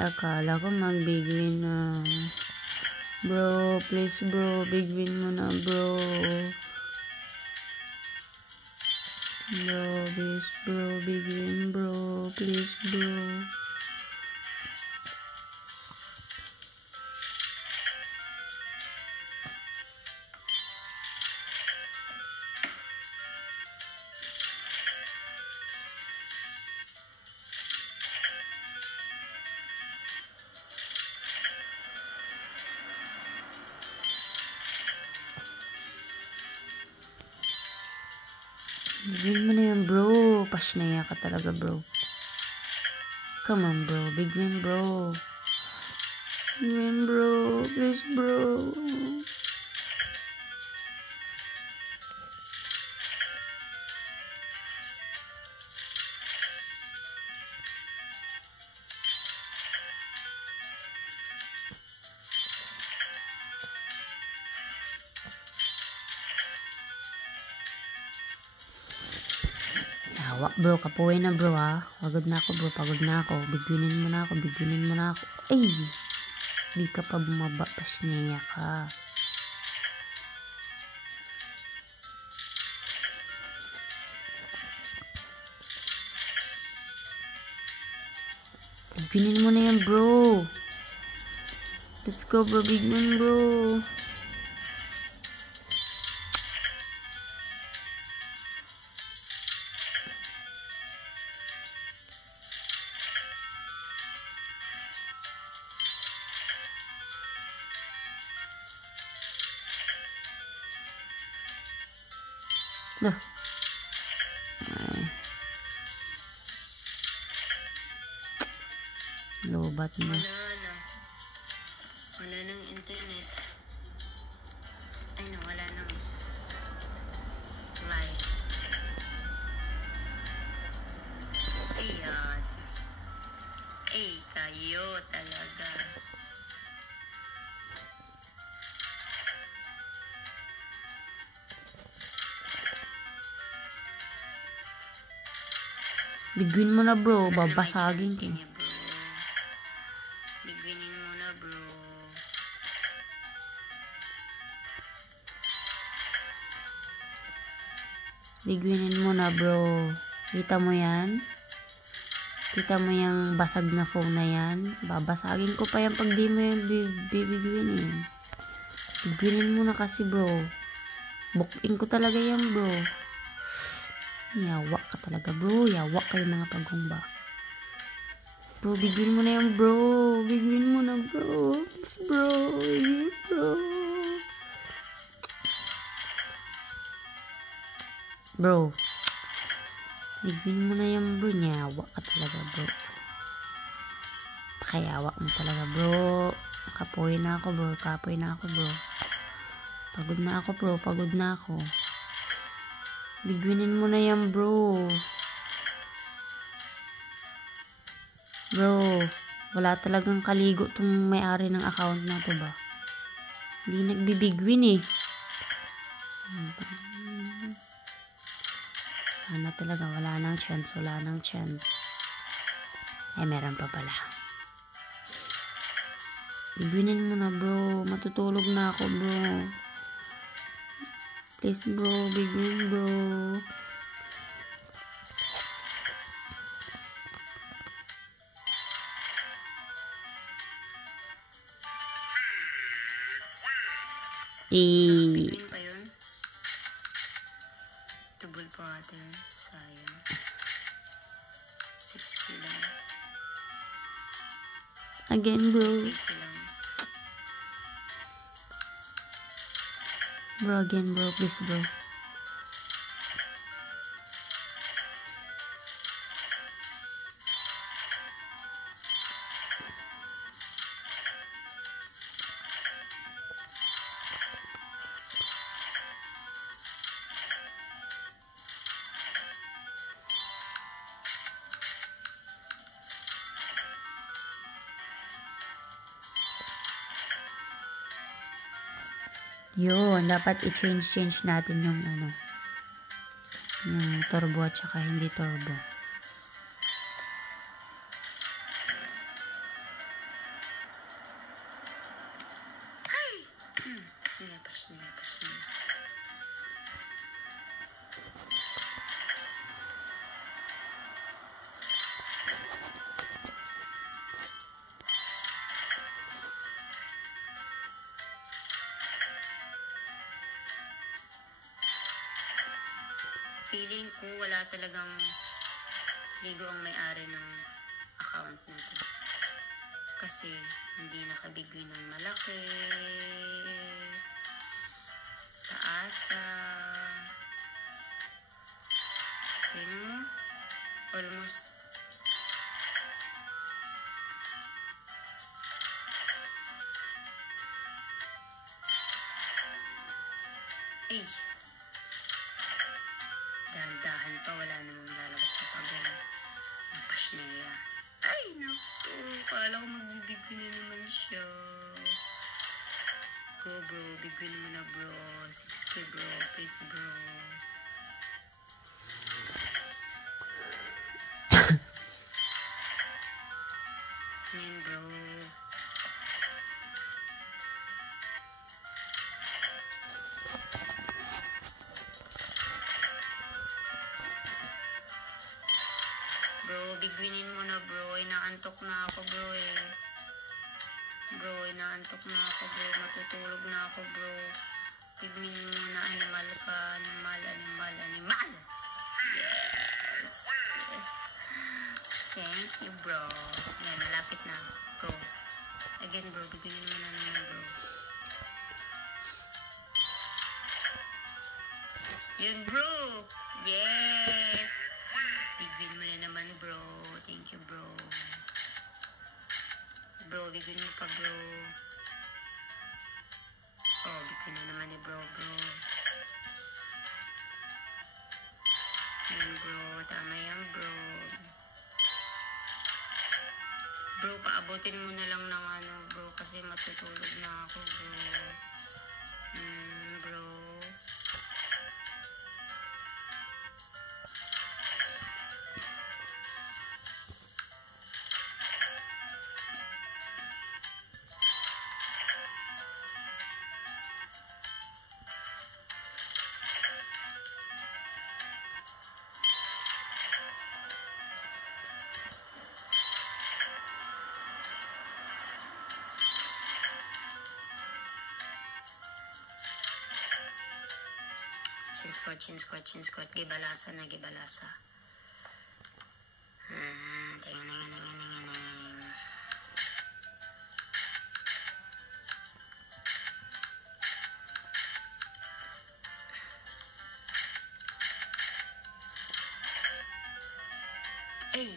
Akala ko mag-big win na. Bro, please bro. Big win mo na bro. Bro, please bro. Big win bro. Please bro. Big win mo na yan, bro. Pasnaya ka talaga, bro. Come on, bro. Big win, bro. Big win, bro. Please, bro. Hawak bro, kapuwi na bro ha. Pagod na ako bro, pagod na ako. Bigwinin mo na ako, bigwinin mo na ako. Ay! Di ka pa bumaba, pasniya ka. Bigwinin mo na yan bro. Let's go bro, bigwin bro. Ay. Lobat mo. Wala nang internet. Ay no, wala nang live. Ayan. Kayo talaga. Bigwin mo na bro, babasagin ko. Bigwinin mo na bro. Bigwinin mo na bro. Kita mo yan? Kita mo yung basag na phone na yan? Babasagin ko pa yan pag di mo yan bibigwinin. Bigwinin mo na kasi bro. Book-in ko talaga yan bro. Yawa ka talaga bro. Yawa kayo mga pagumba. Bro, bigwin mo na yan bro. Bigwin mo na bro. Please bro. Bigwin bro. Bro. Bigwin mo na yan bro. Yawa ka talaga bro. Pakayawa mo talaga bro. Kapoy na ako bro. Kapoy na ako bro. Pagod na ako bro. Pagod na ako. Bigwinin mo na yan bro. Bro, wala talagang kaligo tong may-ari ng account na to ba? Hindi nagbibigwin eh. Sana talaga wala nang chance, wala nang chance. Ay, meron pa pala. Bigwinin mo na bro. Matutulog na ako bro. Please bro, bigwin bro. Bigwin pa yun. Double pattern. Sayang. 60 lang. Again bro. 80 lang. Bro, again bro. Please bro. Yun, dapat i-change natin yung ano, yung turbo at saka hindi turbo. Pasnya. Feeling ko wala talagang ligo ang may-ari ng account na to. Kasi hindi nakabigwi ng malaki, taasa. Tingnan mo, almost ay, dahan-dahan pa, wala namang lalabas na pagod. Ang pasneya. Ay, naku, kala ko magbibigay na naman siya. Go bro, bigay naman na bro. 6K bro, please bro. Ngayon bro. Bro, bigwinin mo na bro. Inaantok na ako bro eh. Bro, inaantok na ako bro. Matutulog na ako bro. Bigwinin mo na animal ka. Animal. Yes. Thank you bro. Yan, malapit na. Go. Again bro, bigwinin mo na naman bro. Yun bro. Yes. Bigwin mo na naman bro. Thank you bro. Bro, bigwin mo pa bro. Oh, bigwin na naman ni bro. Yan bro, tama yan bro. Bro, paabutin mo na lang ng ano bro. Kasi matutulog na ako bro. Bro. Chin squat. Gibalasa. Tingnan. Ay,